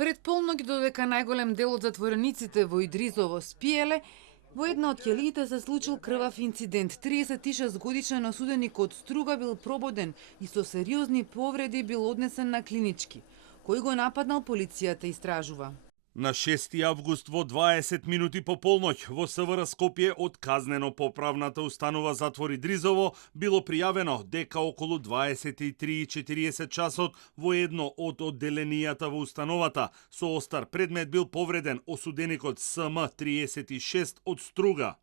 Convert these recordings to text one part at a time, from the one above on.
Пред полноќ, додека најголем дел од затворениците во Идризово спиеле, во една од ќелиите се случил крвав инцидент. 36 годишен осуденик од Струга бил прободен и со сериозни повреди бил однесен на клинички. Кој го нападнал, полицијата истражува. На 6 август во 20 минути по полноќ во СВР Скопје од казнено-поправната установа затвор Идризово било пријавено дека околу 23:40 часот во едно од одделенијата во установата со остар предмет бил повреден осуденикот СМ 36 од Струга.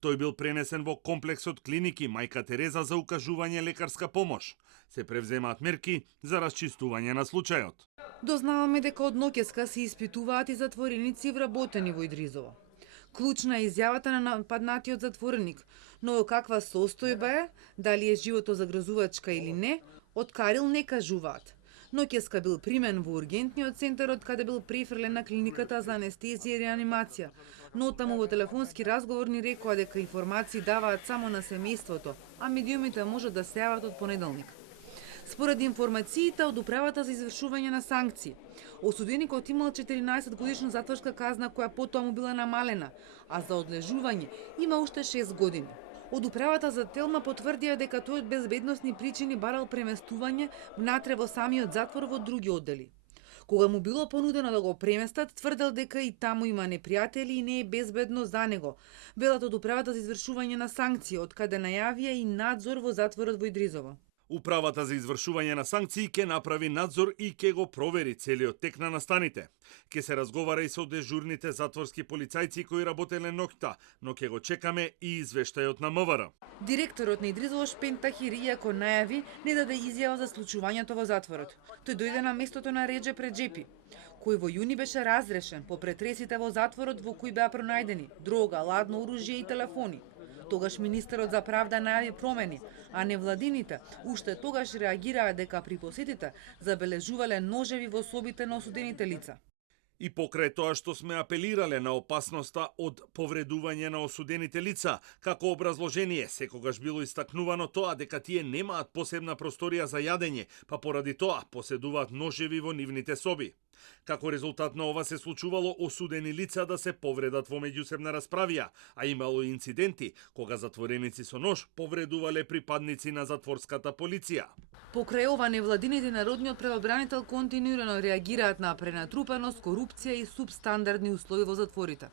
Тој бил пренесен во комплексот клиники Мајка Тереза за укажување лекарска помош. Се превземаат мерки за расчистување на случајот. Дознаваме дека од ноќеска се испитуваат и затвореници вработени во Идризово. Клучна е изјавата на нападнатиот затвореник, но во каква состојба е, дали е животозагрозувачка или не, од Карил не кажуваат. Ноќеска бил примен во ургентниот центар, од каде бил префрлен на клиниката за анестезија и реанимација, но таму во телефонски разговор ни рекоа дека информации даваат само на семејството, а медиумите можат да се јават од понеделник. Според информациите од управата за извршување на санкции, осуденикот имал 14 годишна затворска казна која потоа му била намалена, а за одлежување има уште 6 години. Од управата за Телма потврдија дека тој од безбедносни причини барал преместување внатре во самиот затвор во други оддели. Кога му било понудено да го преместат, тврдел дека и таму има непријатели и не е безбедно за него. Велат од управата за извршување на санкции, од каде најавија и надзор во затворот во Идризово. Управата за извршување на санкции ќе направи надзор и ќе го провери целиот тек на настаните. Ќе се разговара и со дежурните затворски полицајци кои работеле ноќта, но ќе го чекаме и извештајот на МВР. Директорот на Идризово Шпен Тахир, иако најави, не даде изјава за случувањето во затворот. Тој дојде на местото на Реджеп Реджепи, кој во јуни беше разрешен по претресите во затворот во кои беа пронајдени дрога, ладно оружје и телефони. Тогаш министерот за правда најави промени, а невладините уште тогаш реагираа дека при посетите забележувале ножеви во собите на осудените лица. И покрај тоа што сме апелирале на опасноста од повредување на осудените лица, како образложение секогаш било истакнувано тоа дека тие немаат посебна просторија за јадење, па поради тоа поседуваат ножеви во нивните соби. Како резултат на ова се случувало осудени лица да се повредат во меѓусебна расправија, а имало инциденти кога затвореници со нож повредувале припадници на затворската полиција. Покрај ова, невладините народниот правобранител континуирано реагираат на пренатрупаност, корупција и субстандардни услови во затворите.